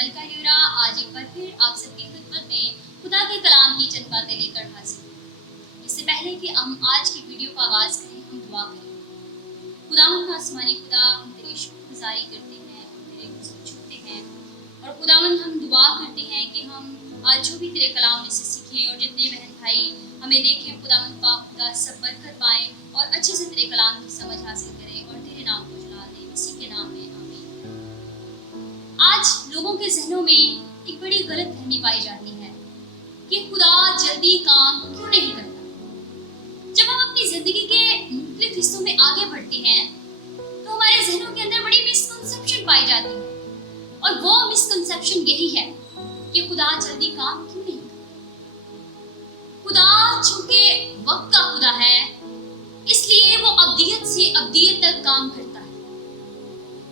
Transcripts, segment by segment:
मलका यूरा आज एक बार फिर आप सबकी खिदमत में खुदा के कलाम की चंद बातें लेकर हाजिर हूँ। इससे पहले कि हम आज की वीडियो का आगाज़ करें, हम दुआ करें। खुदावंद आसमानी खुदा, हम तेरी शुक्रगुजारी करते हैं और तेरे हुज़ूर झुकते हैं और खुदावंद हम दुआ करते हैं कि हम आज जो भी तेरे कलाम में से सीखें और जितने बहन भाई हमें देखें खुदावंद पाक खुदा सब बरकत पाएँ और अच्छे से तेरे कलाम की समझ हासिल करें और तेरे नाम को जला दें। इसी के नाम में आज लोगों के जहनों में एक बड़ी गलत फहमी पाई जाती है कि खुदा जल्दी काम क्यों नहीं करता। जब हम अपनी जिंदगी के मुख्तलिफ हिस्सों में आगे बढ़ते हैं तो हमारे जहनों के अंदर बड़ी मिसकंसेप्शन पाई जाती है और वो मिसकंसेप्शन यही है कि खुदा जल्दी काम क्यों नहीं करता। खुदा चूंकि वक्त का खुदा है इसलिए वो अब्दियत से अब्दियत तक काम करता है।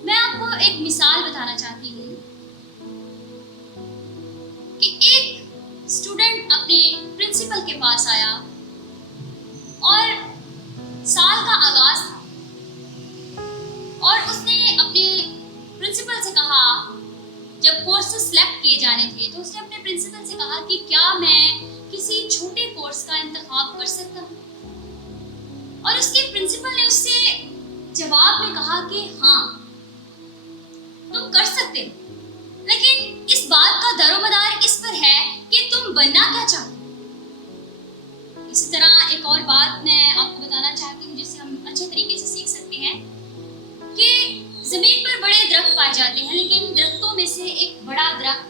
मैं आपको एक मिसाल बताना चाहती हूँ कि एक स्टूडेंट अपने प्रिंसिपल के पास आया और साल का आगाज था और उसने अपने प्रिंसिपल से कहा, जब कोर्सेज सिलेक्ट किए जाने थे तो उसने अपने प्रिंसिपल से कहा कि क्या मैं किसी छोटे कोर्स का इंतखाब कर सकता हूँ। और उसके प्रिंसिपल ने उससे जवाब में कहा कि हाँ तुम कर सकते हो, लेकिन इस बात का दारोमदार इस पर है कि तुम बनना क्या चाहते हो। इसी तरह एक और बात मैं आपको बताना चाहती हूँ जिससे हम अच्छे तरीके से सीख सकते हैं कि जमीन पर बड़े दरख्त पाए जाते हैं, लेकिन दरख्तों में से एक बड़ा दरख्त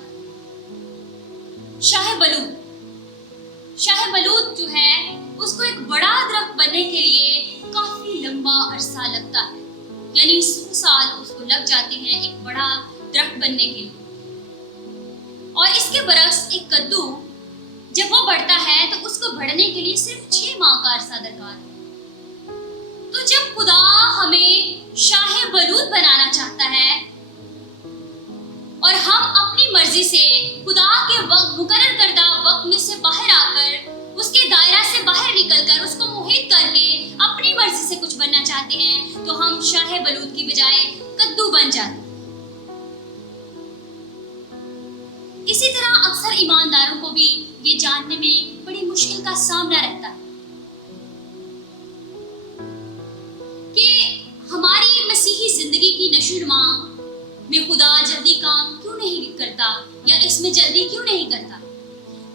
शाह बलूत जो है उसको एक बड़ा दरख्त बनने के लिए काफी लंबा अरसा लगता है, यानी 100 साल उसको लग जाते हैं एक बड़ा दरख्त बनने के लिए। और इसके बरक्स एक कद्दू जब वो बढ़ता है तो उसको बढ़ने के लिए सिर्फ 6 माह का अरसा दरकार है। तो जब खुदा हमें शाह बलूत बनाना चाहता है और हम अपनी मर्जी से खुदा के वक्त मुकर्रर करदा वक्त में से बाहर आकर उसके दायरा से बाहर निकलकर उसको मोहित करके अपनी मर्जी से कुछ बनना चाहते हैं तो हम शाह बलूत की बजाय कद्दू बन जाते हैं। इसी तरह अक्सर ईमानदारों को भी ये जानने में बड़ी मुश्किल का सामना रहता है कि हमारी मसीही जिंदगी की नशोनुमा में खुदा जल्दी काम क्यों नहीं करता या इसमें जल्दी क्यों नहीं करता।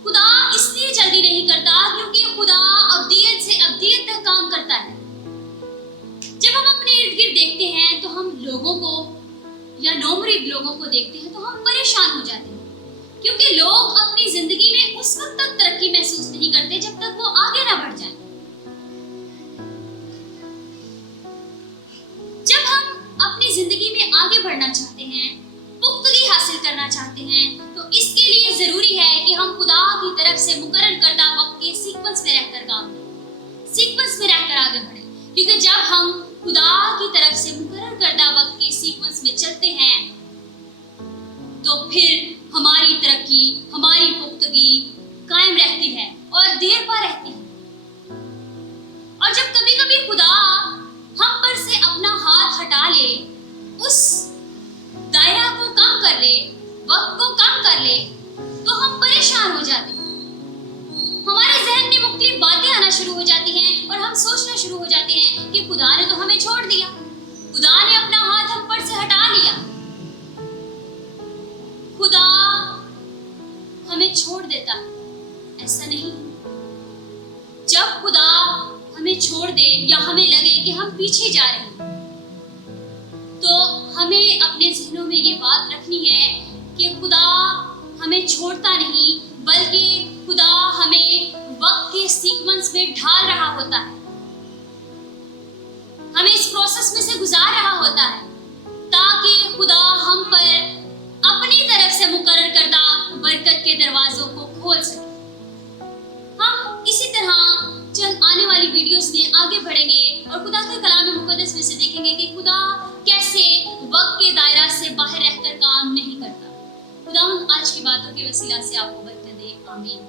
खुदा इसलिए जल्दी नहीं करता क्योंकि खुदा अब्दियत से अब्दियत तक काम करता है। जब हम अपने इर्द गिर्द देखते हैं तो हम लोगों को या नौमरीद लोगों को देखते हैं तो हम परेशान हो जाते हैं क्योंकि लोग अपनी जिंदगी में उस वक्त तक तरक्की महसूस नहीं करते जब तक वो आगे ना बढ़ जाएं। जब हम अपनी जिंदगी में आगे बढ़ना चाहते हैं, पुख्तगी हासिल करना चाहते हैं तो इसके लिए जरूरी है कि हम खुदा की तरफ से मुकर्रर करदा वक्त के सीक्वेंस में रहकर काम करें, सीक्वेंस में रहकर आगे बढ़ें। क्योंकि जब हम खुदा की तरफ से मुकर्रर करदा वक्त के सीक्वेंस में चलते हैं तो फिर हमारी तरक्की, हमारी पुख्तगी कायम रहती है और देर पा रहती है। और जब कभी कभी खुदा हम पर से अपना हाथ हटा ले, उस दायरा को कम कर ले, वक्त को कम कर ले तो हम परेशान हो जाते हैं। हमारे जहन में मुख्तलिफ बातें आना शुरू हो जाती हैं और हम सोचना शुरू हो जाते हैं कि खुदा ने तो हमें छोड़ दिया, खुदा ने अपना हाथ हम पर से हटा लिया। खुदा हमें छोड़ देता, ऐसा नहीं। जब खुदा हमें छोड़ दे या हमें लगे कि हम पीछे जा रहे हैं तो हमें अपने ज़हनों में ये बात रखनी है कि खुदा हमें छोड़ता नहीं बल्कि खुदा हमें वक्त के सीक्वेंस में ढाल रहा होता है, हमें इस प्रोसेस में से गुजार रहा होता है ताकि खुदा हम पर अपनी तरफ से मुकर्रर करदा बरकत के दरवाजों को खोल सके। हम इसी तरह चंद आने वाली वीडियोस में आगे बढ़ेंगे और खुदा के कलाम मुक़द्दस में से देखेंगे कि खुदा कैसे वक्त के दायरा से बाहर रहकर काम नहीं करता। खुदा आज की बातों के वसीला से आपको बरकत दे। आमीन।